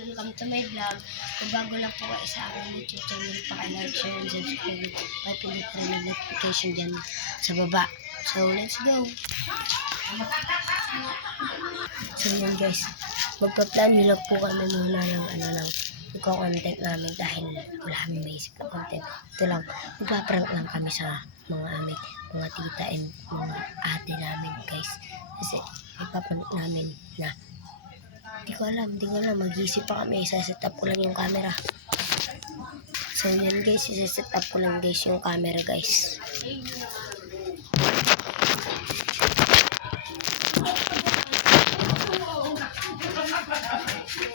Welcome to my vlog. Kung bago lang po kayo sa aking YouTube channel, paki-like, share, and subscribe. Pag-pinit rin yung notification dyan sa baba. So, let's go! So, yun guys. Magpa-plan nyo lang po kami muna ng ano lang content namin dahil wala kami maisip na content. Ito lang, magpa-prank lang kami sa mga aming mga tita and mga ate namin guys. Kasi ipaprank namin na hindi ko alam, hindi ko alam. Mag-isip pa kami. Isa-set up ko lang yung camera. So, yan guys. Isa-set up ko lang guys yung camera guys.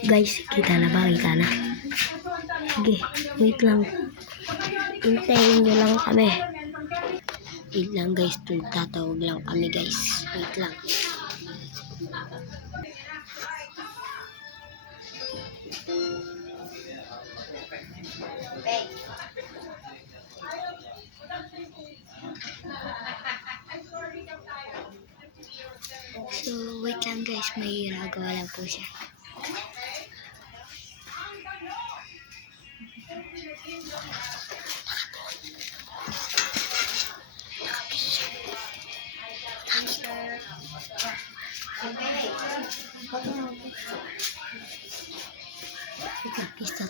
Guys, kita na ba? Kita na. Sige, wait lang. Hintayin nyo lang kami. Wait lang guys, tatawag lang kami guys. Wait lang. So, wait lang guys, may ginagawa lang po siya.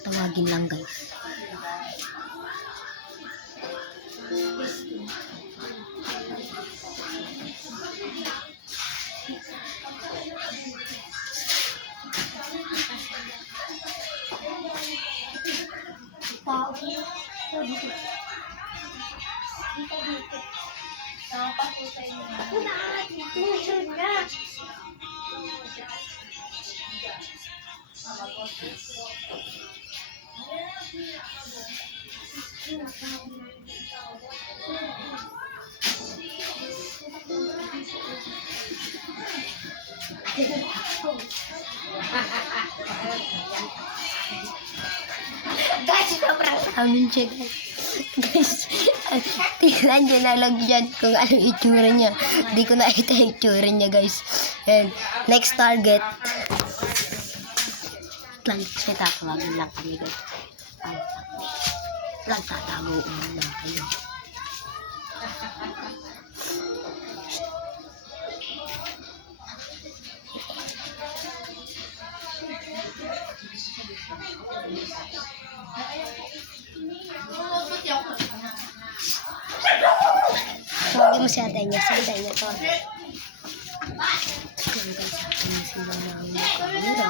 Lang, guys, tatawagin lang guys. Guys, sobrang amin siya, guys. Guys, tingnan nyo na lang dyan kung ano itsura niya. Hindi ko nakita yung itsura niya, guys. And next target. Lang, siya tatawagin lang kami, guys. Lang, lang tatago muna kayo. Tawagin mo si ate niya. Si ate niya to. Yan guys, akin na sila ng kamera.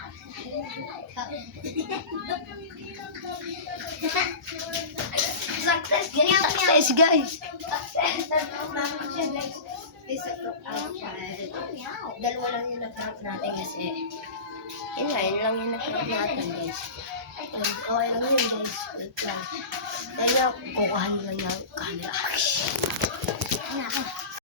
Success, ganyan yan. Success guys! Dalawa lang yung na-prank natin kasi yun nga, yun lang yung na-prank natin guys. Ayun, Okay lang yun guys. Wait lang. Na, kukuhan lang yung camera. Ako.